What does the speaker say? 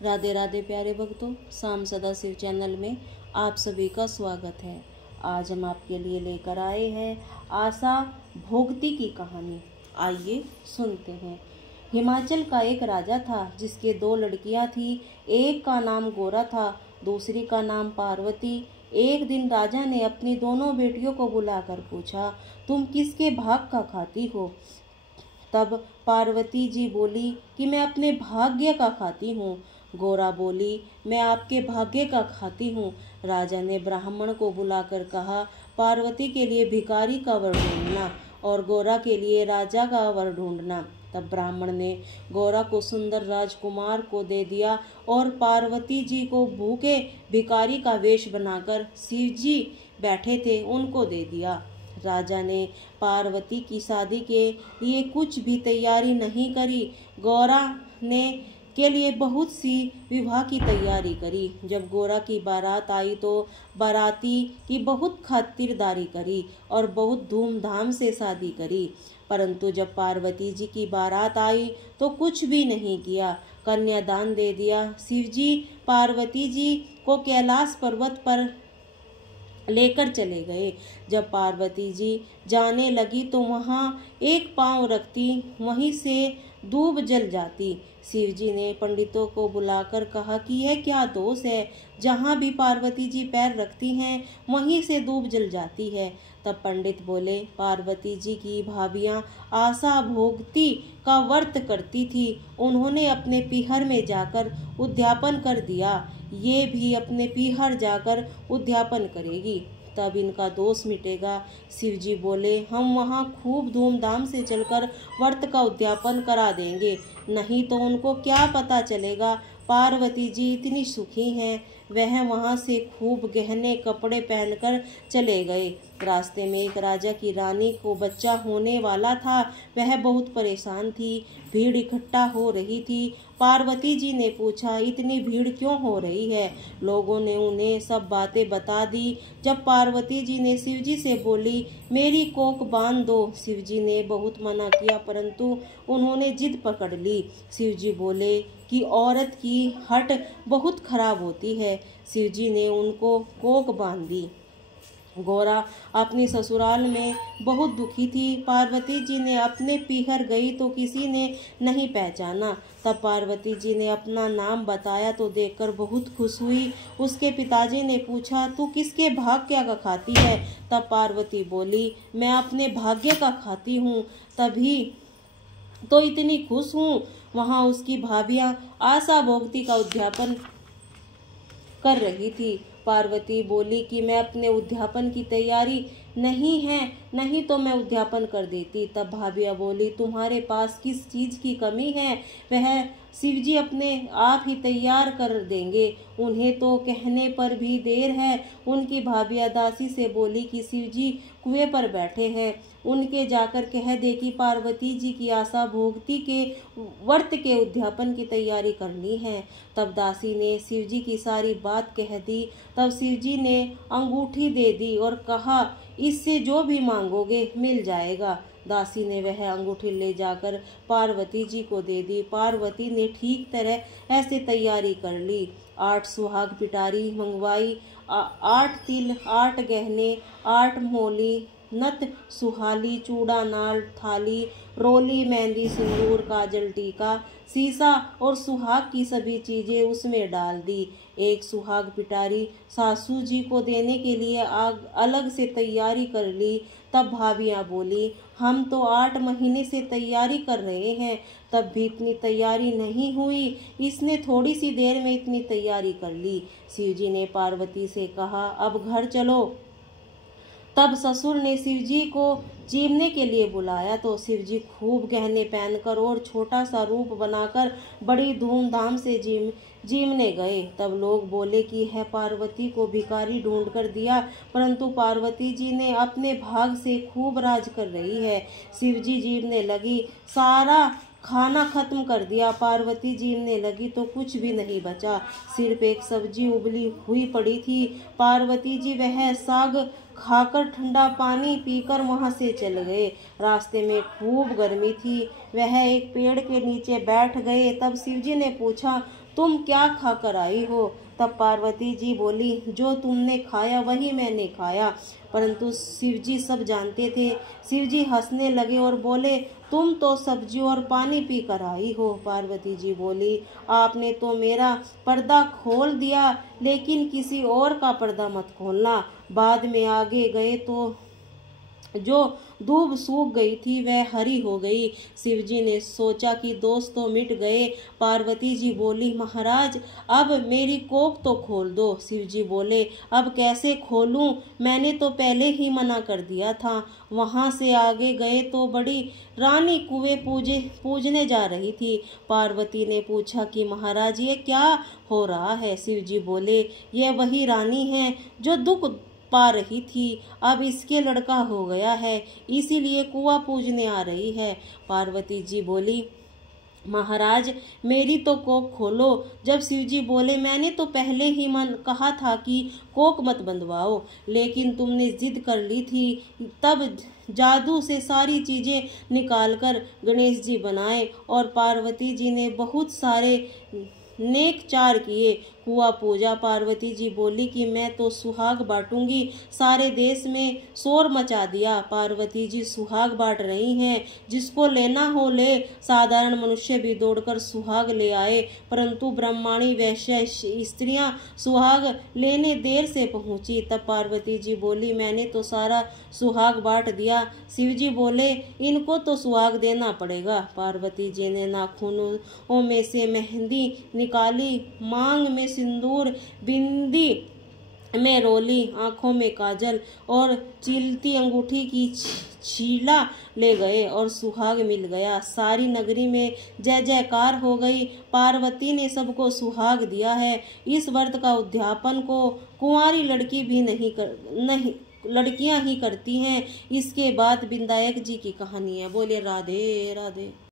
राधे राधे प्यारे भक्तों, शाम सदा शिव चैनल में आप सभी का स्वागत है। आज हम आपके लिए लेकर आए हैं आशा भोगती की कहानी। आइए सुनते हैं। हिमाचल का एक राजा था जिसके 2 लड़कियां थी। एक का नाम गोरा था, दूसरी का नाम पार्वती। एक दिन राजा ने अपनी दोनों बेटियों को बुलाकर पूछा, तुम किसके भाग का खाती हो? तब पार्वती जी बोली कि मैं अपने भाग्य का खाती हूँ। गोरा बोली, मैं आपके भाग्य का खाती हूँ। राजा ने ब्राह्मण को बुलाकर कहा, पार्वती के लिए भिखारी का वर ढूंढना और गोरा के लिए राजा का वर ढूंढना। तब ब्राह्मण ने गोरा को सुंदर राजकुमार को दे दिया और पार्वती जी को भूखे भिखारी का वेश बनाकर शिव जी बैठे थे उनको दे दिया। राजा ने पार्वती की शादी के लिए कुछ भी तैयारी नहीं करी। गोरा ने के लिए बहुत सी विवाह की तैयारी करी। जब गोरा की बारात आई तो बाराती की बहुत खातिरदारी करी और बहुत धूमधाम से शादी करी। परंतु जब पार्वती जी की बारात आई तो कुछ भी नहीं किया, कन्यादान दे दिया। शिव जी पार्वती जी को कैलाश पर्वत पर लेकर चले गए। जब पार्वती जी जाने लगी तो वहां एक पांव रखती, वहीं से दूब जल जाती। शिव जी ने पंडितों को बुलाकर कहा कि यह क्या दोष है, जहां भी पार्वती जी पैर रखती हैं वहीं से दूब जल जाती है। तब पंडित बोले, पार्वती जी की भाभियां आशा भोगती का व्रत करती थी, उन्होंने अपने पीहर में जाकर उद्यापन कर दिया, ये भी अपने पीहर जाकर उद्यापन करेगी, तब इनका दोष मिटेगा। शिव जी बोले, हम वहाँ खूब धूमधाम से चलकर व्रत का उद्यापन करा देंगे, नहीं तो उनको क्या पता चलेगा पार्वती जी इतनी सुखी हैं। वह वहाँ से खूब गहने कपड़े पहनकर चले गए। रास्ते में एक राजा की रानी को बच्चा होने वाला था। वह बहुत परेशान थी, भीड़ इकट्ठा हो रही थी। पार्वती जी ने पूछा, इतनी भीड़ क्यों हो रही है? लोगों ने उन्हें सब बातें बता दी। जब पार्वती जी ने शिव जी से बोली, मेरी कोख बांध दो, शिव जी ने बहुत मना किया परंतु उन्होंने जिद पकड़ ली। शिव जी बोले कि औरत की हट बहुत खराब होती है। शिव जी ने उनको कोख बांध दी। गोरा अपनी ससुराल में बहुत दुखी थी। पार्वती जी ने अपने पीहर गई तो किसी ने नहीं पहचाना। तब पार्वती जी ने अपना नाम बताया तो देखकर बहुत खुश हुई। उसके पिताजी ने पूछा, तू किसके भाग्य का खाती है? तब पार्वती बोली, मैं अपने भाग्य का खाती हूँ, तभी तो इतनी खुश हूँ। वहाँ उसकी भाभियाँ आशा भोगती का उद्यापन कर रही थी। पार्वती बोली कि मैं अपने उद्यापन की तैयारी नहीं है, नहीं तो मैं उद्यापन कर देती। तब भाभिया बोली, तुम्हारे पास किस चीज की कमी है? वह शिव जी अपने आप ही तैयार कर देंगे, उन्हें तो कहने पर भी देर है। उनकी भाभिया दासी से बोली कि शिव जी कुएं पर बैठे हैं, उनके जाकर कह दे कि पार्वती जी की आशा भोगती के व्रत के उद्यापन की तैयारी करनी है। तब दासी ने शिव जी की सारी बात कह दी। तब शिव जी ने अंगूठी दे दी और कहा, इससे जो भी मांगोगे मिल जाएगा। दासी ने वह अंगूठी ले जाकर पार्वती जी को दे दी। पार्वती ने ठीक तरह ऐसे तैयारी कर ली। 8 सुहाग पिटारी मंगवाई, 8 तिल, 8 गहने, 8 मोली, नथ, सुहाली, चूड़ा, नाल, थाली, रोली, मेहंदी, सिंदूर, काजल, टीका, सीसा और सुहाग की सभी चीजें उसमें डाल दी। एक सुहाग पिटारी सासू जी को देने के लिए अलग से तैयारी कर ली। तब भाभियाँ बोली, हम तो 8 महीने से तैयारी कर रहे हैं, तब भी इतनी तैयारी नहीं हुई, इसने थोड़ी सी देर में इतनी तैयारी कर ली। शिव जी ने पार्वती से कहा, अब घर चलो। तब ससुर ने शिव जी को जीवने के लिए बुलाया तो शिव जी खूब गहने पहनकर और छोटा सा रूप बनाकर बड़ी धूमधाम से जीवने गए। तब लोग बोले कि है पार्वती को भिखारी ढूंढ कर दिया, परंतु पार्वती जी ने अपने भाग से खूब राज कर रही है। शिव जी जीवने लगी, सारा खाना खत्म कर दिया। पार्वती जीवने लगी तो कुछ भी नहीं बचा, सिर्फ एक सब्जी उबली हुई पड़ी थी। पार्वती जी वह साग खाकर ठंडा पानी पीकर वहां से चल गए। रास्ते में खूब गर्मी थी, वह एक पेड़ के नीचे बैठ गए। तब शिवजी ने पूछा, तुम क्या खाकर आई हो? तब पार्वती जी बोली, जो तुमने खाया वही मैंने खाया। परंतु शिवजी सब जानते थे। शिवजी हंसने लगे और बोले, तुम तो सब्जी और पानी पी कर आई हो। पार्वती जी बोली, आपने तो मेरा पर्दा खोल दिया, लेकिन किसी और का पर्दा मत खोलना। बाद में आगे गए तो जो दूब सूख गई थी वह हरी हो गई। शिवजी ने सोचा कि दोस्त तो मिट गए। पार्वती जी बोली, महाराज अब मेरी कोख तो खोल दो। शिवजी बोले, अब कैसे खोलूं? मैंने तो पहले ही मना कर दिया था। वहां से आगे गए तो बड़ी रानी कुएं पूजने जा रही थी। पार्वती ने पूछा कि महाराज ये क्या हो रहा है? शिवजी बोले, ये वही रानी है जो दुख पा रही थी, अब इसके लड़का हो गया है, इसीलिए कुआं पूजने आ रही है। पार्वती जी बोली, महाराज मेरी तो कोख खोलो। जब शिवजी बोले, मैंने तो पहले ही कहा था कि कोख मत बंधवाओ, लेकिन तुमने जिद कर ली थी। तब जादू से सारी चीजें निकालकर गणेश जी बनाए और पार्वती जी ने बहुत सारे नेक चार किए, कुआं पूजा। पार्वती जी बोली कि मैं तो सुहाग बांटूंगी। सारे देश में शोर मचा दिया। पार्वती जी सुहाग बांट रही हैं, जिसको लेना हो ले। साधारण मनुष्य भी दौड़कर सुहाग ले आए, परंतु ब्रह्माणी वैश्य स्त्रियां सुहाग लेने देर से पहुंची। तब पार्वती जी बोली, मैंने तो सारा सुहाग बांट दिया। शिवजी बोले, इनको तो सुहाग देना पड़ेगा। पार्वती जी ने नाखूनों में से मेहंदी निकाली, मांग में सिंदूर, बिंदी में रोली, आंखों में काजल और चिलती अंगूठी की छीला ले गए और सुहाग मिल गया। सारी नगरी में जय जयकार हो गई। पार्वती ने सबको सुहाग दिया है। इस व्रत का उद्यापन को कुंवारी लड़की भी नहीं लड़कियां ही करती हैं। इसके बाद विनायक जी की कहानी है। बोले राधे राधे।